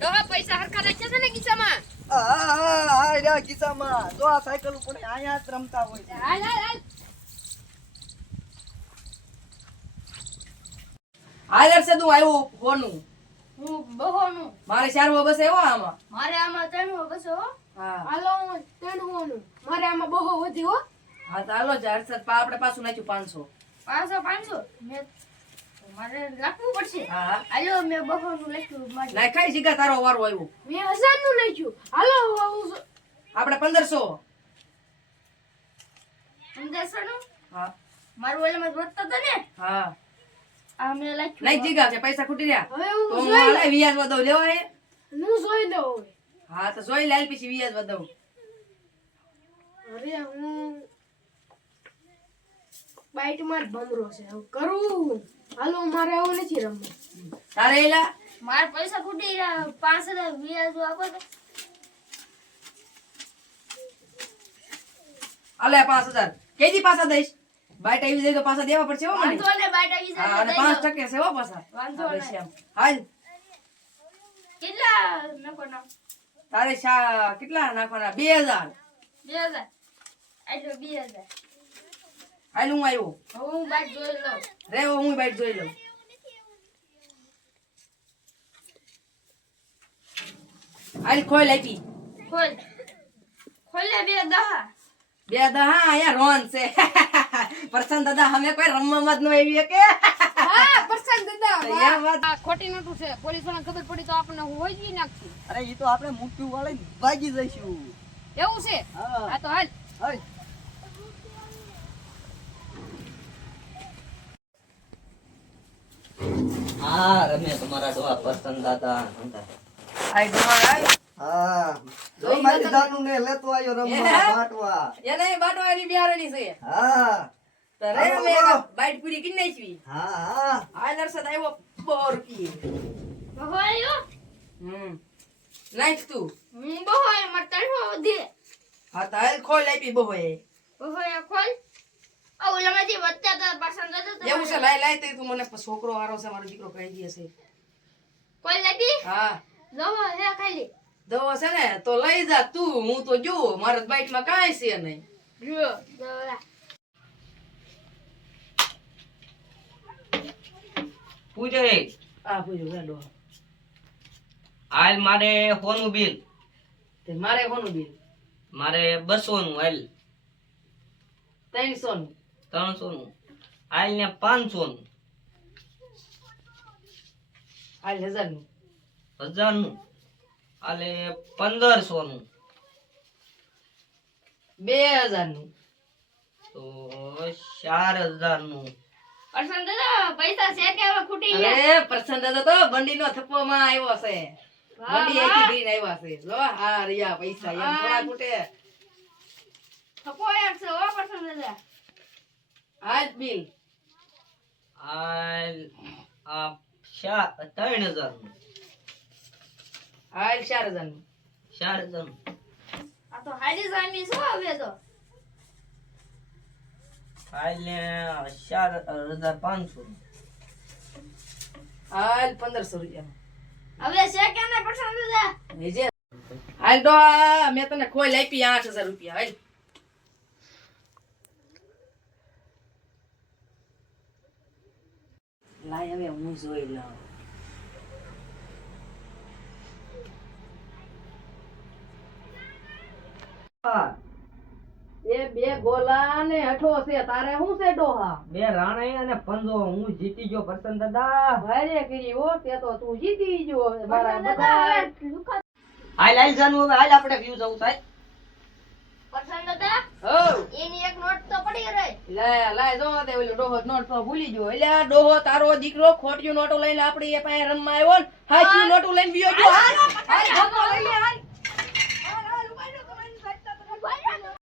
તો પૈસા હરખા રાખ્યા છે ને ખિસ્સામાં? હા રે ખિસ્સામાં. જો આ સાયકલ ઉપર અહીંયા જ રમતા હોય છે. હાલ હાલ હાલ. હાલર છે તું આવ્યો ફોનું. હું બહોનું. મારે 4 બસ આવ્યો આમાં. મારે આમાં 3 બસો હો. હા હાલો હું 3 નું. મારે આમાં બહુ વધી હો. હા તો હાલો જ હર્ષદ આપણે પાછું નાખ્યું 500. 500 મેં મારે રાખવું પડશે. હા હાલો મેં બહોનું લખ્યું મારે. નાખાય શીખા તારો વારો આવ્યો. મેં 1000 નું લખ્યું. હાલો આપણે 1500. 1500 નું. હા મારું ઓલામાં વધતો તો ને. હા આ મેં લખ્યું. નહીં જીગા છે પૈસા ખૂટી રહ્યા. હવે તો હું હું જોઈ હાલે વ્યાજ વધાવ લેવા હે. હું જોઈ લઉં હવે. હા તો જોઈ લાલ પછી વ્યાજ વધાવ. અરે હું બાઈટ માં ભમરો છે હવે કરું. હાલો મારે આવું નથી રમવું. તારે એલા મારા પૈસા ખૂટી રહ્યા 5000 વ્યાજ આપો તો. આલે 5000 કેજી પાછા દઈશ. બાઈટ આવી જાય તો પાછા દેવા પડશે હો મને. વાંધો ને બાઈટ આવી હા જાય અને તો 5% છે હો પાછા. વાંધો હા, નહીં. બસ એમ. હાલ કેટલા નકો ના તારે કેટલા નાખવાના 2000. 2000 આટલો 2000. હાલ હું આવ્યો. હવે હું બાઈટ જોઈ લઉં. રેવો હું બાઈટ જોઈ લઉં. હાલ ખોલ આપી. ખોલ ખોલે 2 દહા. 2 દહા અહીંયા રોન છે. પ્રસન્ન દાદા અમે કોઈ રમવામાં જ ન આવી કે. હા પ્રસન્ન દાદા એમ વાત. આ ખોટી નોટું છે. પોલીસ વાળાને ખબર પડી તો આપણને હોય જ નાખશું. અરે એ તો આપણે મુઠ્ઠી વાળીને ભાગી જઈશું. એવું છે. હા આ તો હાલ. હાલ. હા રમે તમારા ડોહા પસંદ હતા. આઈ ડોહા આઈ. હા જો મારી જાનું ને લેતો આવ્યો રમવા બાટવા. એને બાટવાની બિહારની છે. હા તો રે અમે બાઈટ પૂરી કરી નાખી. હા હા આ નરસદ આવ્યો 2 રૂપિયા. બહોયો નાખ તું. હું બહોય મટન હો દે. હા તો હાલ ખોલ આપી બહોએ. બહોય ખોલ. આ ઓલામાંથી વધતા તા પસંદ હતા. એવું છે લાય લાય તે તું મને છોકરો હારો છે મારો દીકરો કહી દે છે. કોઈ લાગી હા દવા હે ખાલી. દવો છે ને તો લઈ જા તું હું તો જો મારા બાઈટ માં કાંઈ છે નહીં. જો દવા પૂછે આ પૂછો વેડો. હાલ મારે હોનું બિલ તે મારે કોનું બિલ મારે 200 નું હાલ 300 નું 300 નું હાલ ને 500 નું હાલ 1000 નું 1000 નું હાલે 1500 નું 2000 નું તો 4000 નું પસંદ હતા પૈસા છે કે હવે ખૂટી ગયા. અરે પ્રસન્ન દાદા તો બંડી નો થપ્પો માં આવ્યો છે. વાહ, બંડી વાહ. એકી દઈને આવ્યા છે. લો હા રિયા પૈસા એમ થોડા ખૂટે. થપ્પો એક છે હો પસંદ હતા. હાલ બિલ હાલ આ 3000 નું હાલ 4000 નું 4000 નું આ તો હાડી જામી છો હવે તો. હાલ ને 4500 નું હાલ 1500 રૂપિયા હવે છે કે ને પસંદ હતા. નીચે હાલ તો મેં તને ખોલ આપી 8000 રૂપિયા હાલ. લાય હવે હું જોઈ લઉં. એ 2 ગોલા ને હઠો છે તારે શું છે ડોહા? 2 રાણે અને પંજો હું જીતી ગયો પસંદ દાદા ભારે કરી હો તે તો તું જીતી ગયો હવે મારા પસંદ બધા. હતા લુકા. હાલ હાલ જાનું હવે હાલ આપણે વ્યૂ જવું થાય પસંદ હતા હો એની એક નોટ તો પડી રહી. લાય લાય જો દે ઓલો ડોહો નોટ તો ભૂલી ગયો. એટલે આ ડોહો તારો દીકરો ખોટિયું નોટો લઈને આપણી એ પાસે રમવા આવ્યો ને હાચી નોટો લઈને બીયો ગયો. હાલ હાલ લઈ લે હાલ.